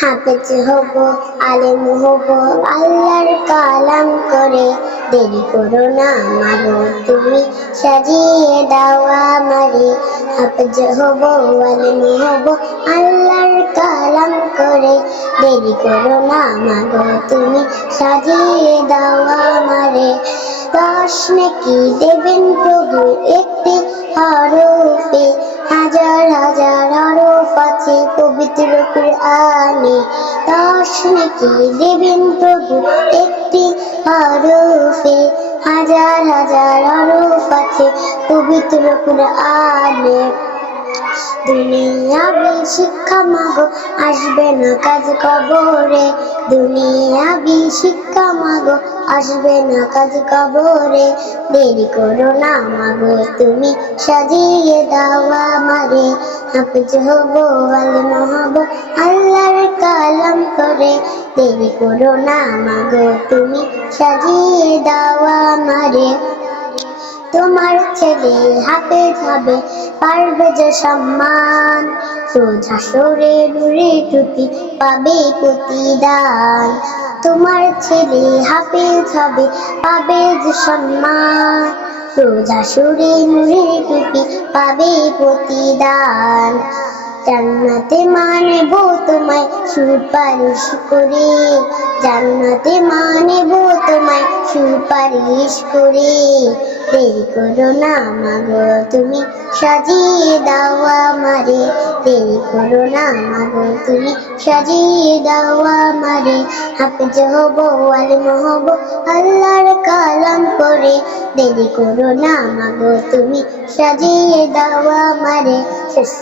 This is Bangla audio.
হাফেজ হব? আলেম হব? আল্লাহর কালাম করে দেরি করো না মাগো তুমি সাজিয়ে দাও আমারে। হাফেজ হব, আলেম হব, আল্লাহর কালাম করে দেরি করো না মাগো তুমি সাজিয়ে দাও আমারে। দশ নাকি দেবেন প্রভু? একটি হরফে হাজার হাজার হরফ আছে, পবিত্র দশ নাকি দেবেন প্রভু? একটি হরফে হাজার হাজার হরফ আছে, পবিত্র কুরআনে। দুনিয়াবি শিক্ষা মাগো, আসবে না কাজ কবরে। দুনিয়াবি শিক্ষা মাগো, আসবে না কাজ কবরে। দেরি করো না মাগো, তুমি সাজিয়ে দাও আমারে। হাফেজ হব, আলম হব কালাম করে। দেরি করো না মাগো, তুমি সাজিয়ে দাও আমারে। তোমার ছেলে হাতে যাবে, পারবে যে সম্মান। সোজা সরে নুরে টুটি পাবে প্রতিদান। তোমার ছেলে হাফেজ হবে পাবে যে সম্মান। সোজা সরে নুরে টুটি পাবে প্রতিদান। জান্নাতে মানব তোমায় সুপারিশ করে। জান্নাতে মানব তোমায় সুপারিশ করে। দেরি করো না মাগো, তুমি সাজিয়ে দাও আমারে। দেরি করো না মাগো, তুমি সাজিয়ে দাও আমারে। হাফেজ হব, আলিম হব, আল্লাহর কালাম করে দেরি করো না মাগো, তুমি সাজিয়ে দাও আমারে। শেষ।